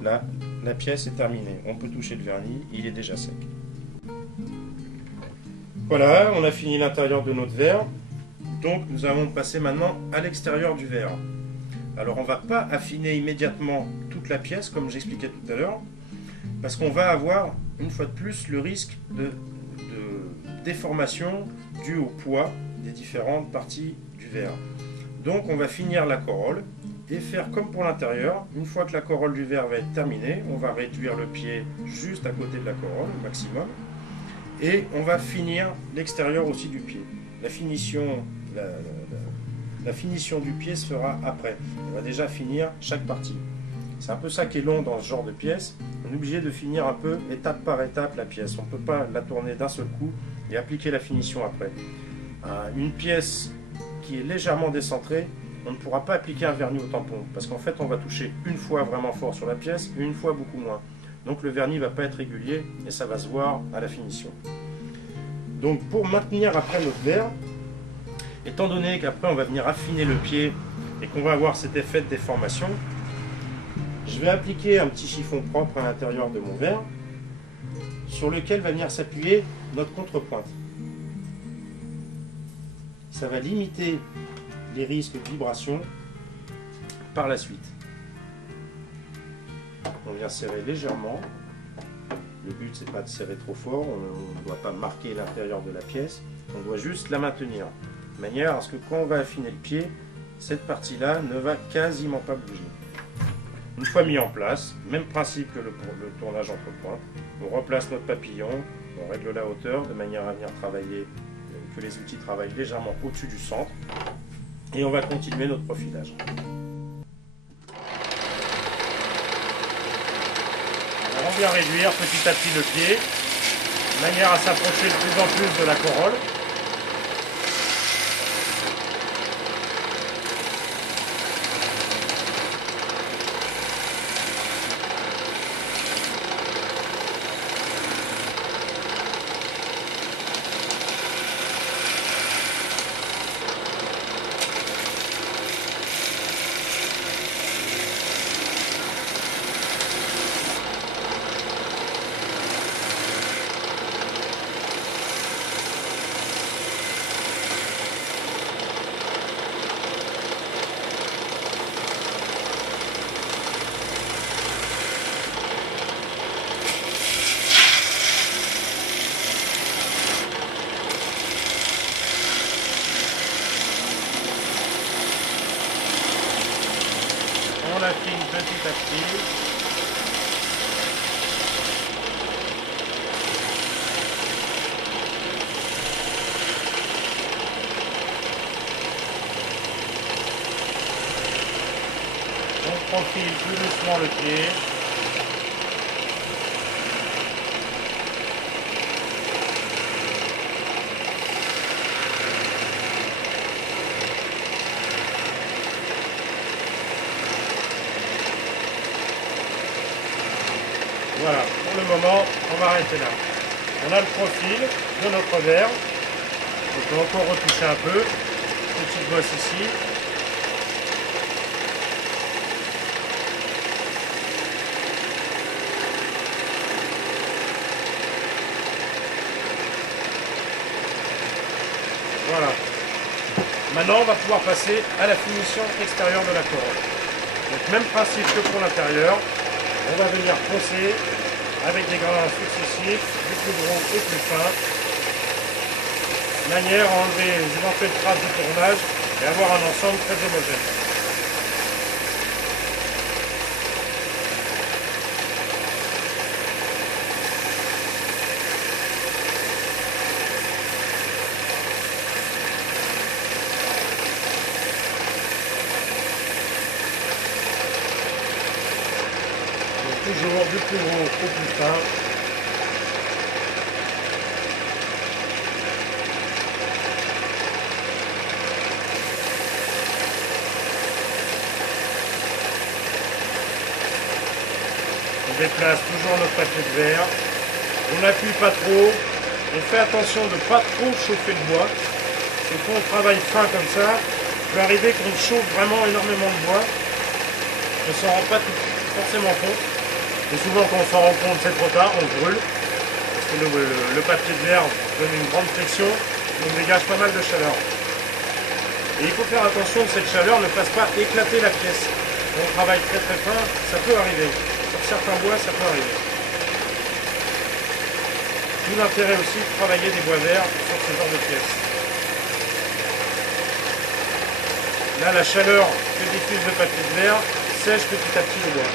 Voilà. Là, la pièce est terminée. On peut toucher le vernis, il est déjà sec. Voilà, on a fini l'intérieur de notre verre. Donc nous allons passer maintenant à l'extérieur du verre. Alors on ne va pas affiner immédiatement toute la pièce comme j'expliquais tout à l'heure, parce qu'on va avoir une fois de plus le risque de déformation due au poids des différentes parties du verre. Donc on va finir la corolle et faire comme pour l'intérieur. Une fois que la corolle du verre va être terminée, on va réduire le pied juste à côté de la corolle au maximum et on va finir l'extérieur aussi du pied. La finition du pied se fera après. On va déjà finir chaque partie. C'est un peu ça qui est long dans ce genre de pièce. On est obligé de finir un peu étape par étape la pièce. On ne peut pas la tourner d'un seul coup et appliquer la finition après. Une pièce qui est légèrement décentrée, on ne pourra pas appliquer un vernis au tampon parce qu'en fait on va toucher une fois vraiment fort sur la pièce et une fois beaucoup moins. Donc le vernis ne va pas être régulier et ça va se voir à la finition. Donc pour maintenir après notre verre, étant donné qu'après on va venir affiner le pied et qu'on va avoir cet effet de déformation, je vais appliquer un petit chiffon propre à l'intérieur de mon verre sur lequel va venir s'appuyer notre contrepointe. Ça va limiter les risques de vibration par la suite. On vient serrer légèrement. Le but c'est pas de serrer trop fort, on ne doit pas marquer l'intérieur de la pièce, on doit juste la maintenir. De manière à ce que quand on va affiner le pied, cette partie-là ne va quasiment pas bouger. Une fois mis en place, même principe que le tournage entre pointes, on replace notre papillon, on règle la hauteur de manière à venir travailler, que les outils travaillent légèrement au-dessus du centre, et on va continuer notre profilage. Alors on vient réduire petit à petit le pied, de manière à s'approcher de plus en plus de la corolle. On affine petit à petit. On profile plus doucement le pied. Voilà, pour le moment, on va arrêter là. On a le profil de notre verre. On peut encore retoucher un peu. Petite bosse ici. Voilà. Maintenant, on va pouvoir passer à la finition extérieure de la corolle. Donc, même principe que pour l'intérieur. On va venir poncer avec des grains successifs, du plus gros et plus fin, de manière à enlever les éventuelles traces de tournage et avoir un ensemble très homogène. Toujours du plus gros au plus fin. On déplace toujours notre papier de verre. On n'appuie pas trop. On fait attention de ne pas trop chauffer le bois. Parce que quand on travaille fin comme ça, il peut arriver qu'on chauffe vraiment énormément de bois. ne s'en rend pas forcément compte. Et souvent quand on s'en rend compte, c'est trop tard, on brûle. Parce que le papier de verre donne une grande pression, on dégage pas mal de chaleur. Et il faut faire attention que cette chaleur ne fasse pas éclater la pièce. Quand on travaille très très fin, ça peut arriver. Sur certains bois, ça peut arriver. D'où l'intérêt aussi de travailler des bois verts sur ce genre de pièces. Là, la chaleur que diffuse le papier de verre sèche petit à petit le bois.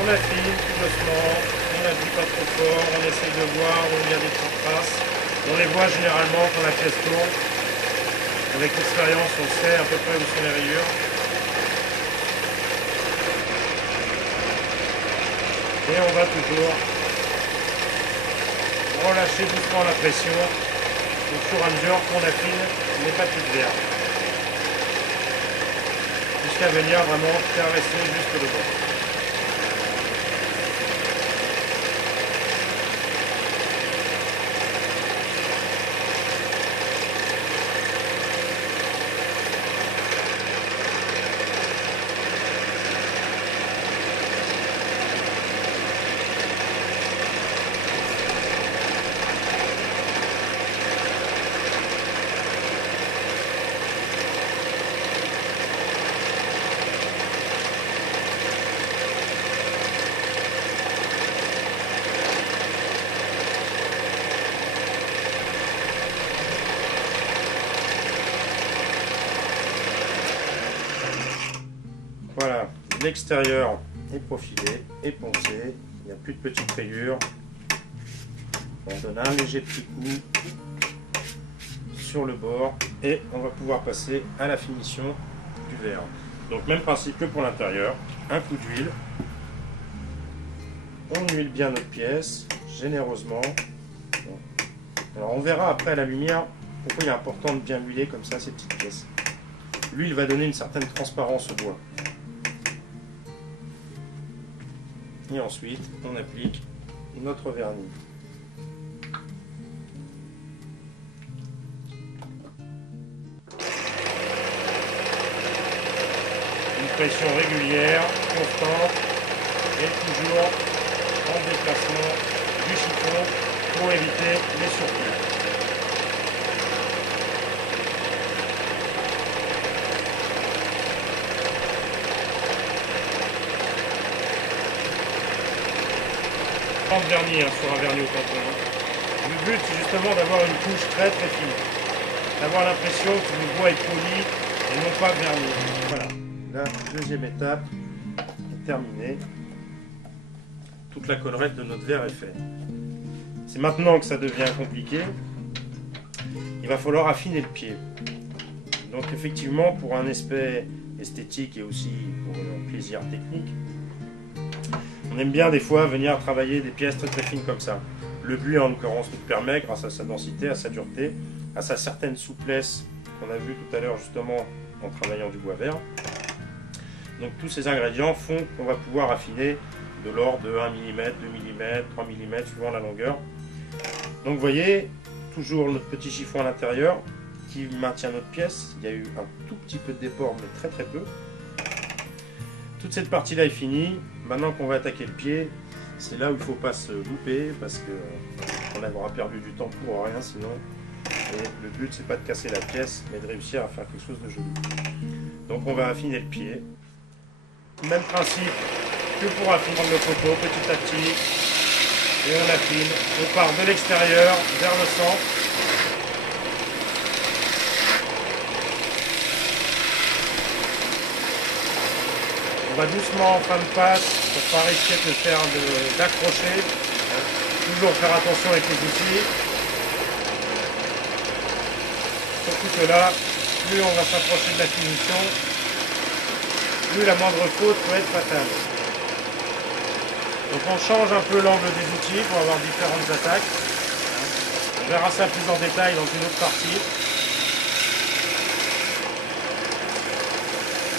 On affine tout doucement, on n'appuie pas trop fort, on essaye de voir où il y a des petites traces. On les voit généralement quand la pièce tourne. Avec l'expérience, on sait à peu près où sont les rayures. Et on va toujours relâcher doucement la pression au fur et à mesure qu'on affine les papiers de verre. Jusqu'à venir vraiment caresser jusque le bord. Voilà, l'extérieur est profilé, est poncé, il n'y a plus de petites rayures. On donne un léger petit coup sur le bord et on va pouvoir passer à la finition du verre. Donc même principe que pour l'intérieur, un coup d'huile. On huile bien notre pièce, généreusement. Alors on verra après à la lumière pourquoi il est important de bien huiler comme ça ces petites pièces. L'huile va donner une certaine transparence au bois. Et ensuite, on applique notre vernis. Une pression régulière, constante, et toujours en déplacement du chiffon pour éviter les surplus. Pas de vernis sur un vernis au tampon. Le but c'est justement d'avoir une couche très très fine. D'avoir l'impression que le bois est poli et non pas verni. Voilà, la deuxième étape est terminée. Toute la collerette de notre verre est faite. C'est maintenant que ça devient compliqué. Il va falloir affiner le pied. Donc effectivement, pour un aspect esthétique et aussi pour un plaisir technique, on aime bien des fois venir travailler des pièces très très fines comme ça. Le buis en l'occurrence nous permet, grâce à sa densité, à sa dureté, à sa certaine souplesse qu'on a vu tout à l'heure justement en travaillant du bois vert. Donc tous ces ingrédients font qu'on va pouvoir affiner de l'ordre de 1 mm, 2 mm, 3 mm suivant la longueur. Donc vous voyez, toujours notre petit chiffon à l'intérieur qui maintient notre pièce. Il y a eu un tout petit peu de déport mais très très peu. Toute cette partie là est finie. Maintenant qu'on va attaquer le pied, c'est là où il ne faut pas se louper parce qu'on aura perdu du temps pour rien sinon. Et le but c'est pas de casser la pièce mais de réussir à faire quelque chose de joli. Donc on va affiner le pied. Même principe que pour affiner le poteau petit à petit. Et on affine. On part de l'extérieur vers le centre. On va doucement en fin de passe pour ne pas risquer de faire d'accrocher. Toujours faire attention avec les outils. Surtout que là, plus on va s'approcher de la finition, plus la moindre faute peut être fatale. Donc on change un peu l'angle des outils pour avoir différentes attaques. On verra ça plus en détail dans une autre partie.